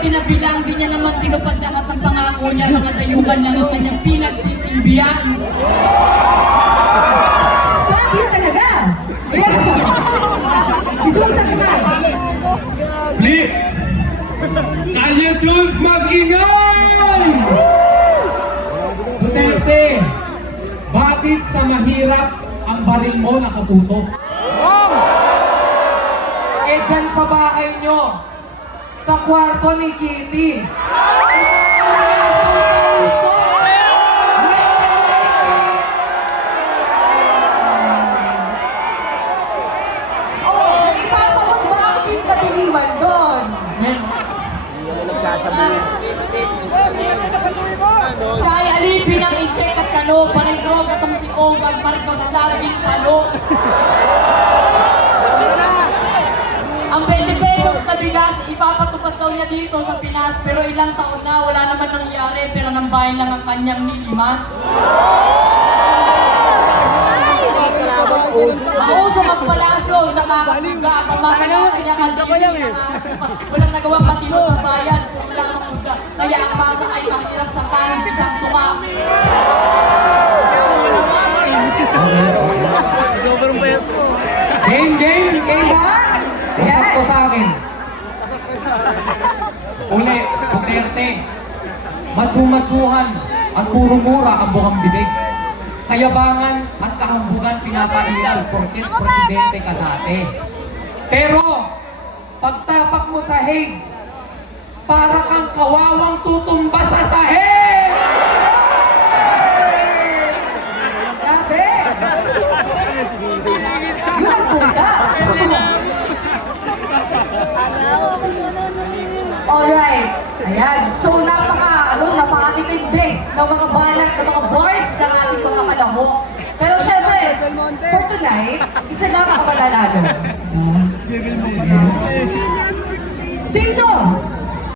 di na bilang, di niya naman tinupad lahat ng pangako niya, mga dayuhan lang ang kanyang pinagsisilbihan. Bakit talaga? Ayan. Si Jones ang naman. Flip! Kalye Jones, mag-ingay! Duterte, bakit sa mahirap ang baril mo nakatutok? Eh dyan sa bahay nyo, sa kwarto ni Kitty, Oh, may isasagot ba ang Kim Kadiliman doon? Siya ay alipin ang i-check at kano, panay-drog atong si Ogag Marcos Lavin Palo. Ang 20 pesos na bigas, ipapatupad daw niya dito sa Pinas, pero ilang taon na, wala naman nangyari, pero nang bayan lang ang kanyang nilimas. Mauso magpalasyo sa kakakuga, pamamaga ang kanyang kaldiri, walang nagawang matino sa bayan, wala ang kuga, kaya ang masa ay mahirap sa kahit isang tuka. game, game! Game ba? Pasok ko sa akin. Uli, Duterte. Matsu-matsuhan at puro mura ang bukang bibig. Kayabangan at kahambugan pinapairal porket presidente ka dati. Pero, pagtapak mo sa Hague, para kang kawawang tutumba sa sahig! Grabe! Yun ang tunda. Alright. Ayan. So, napakatipid ng mga banat, ng mga bars ng ating mga kalahok. Pero syempre, for tonight, isa lang ang kapatalalo. Yes. Sino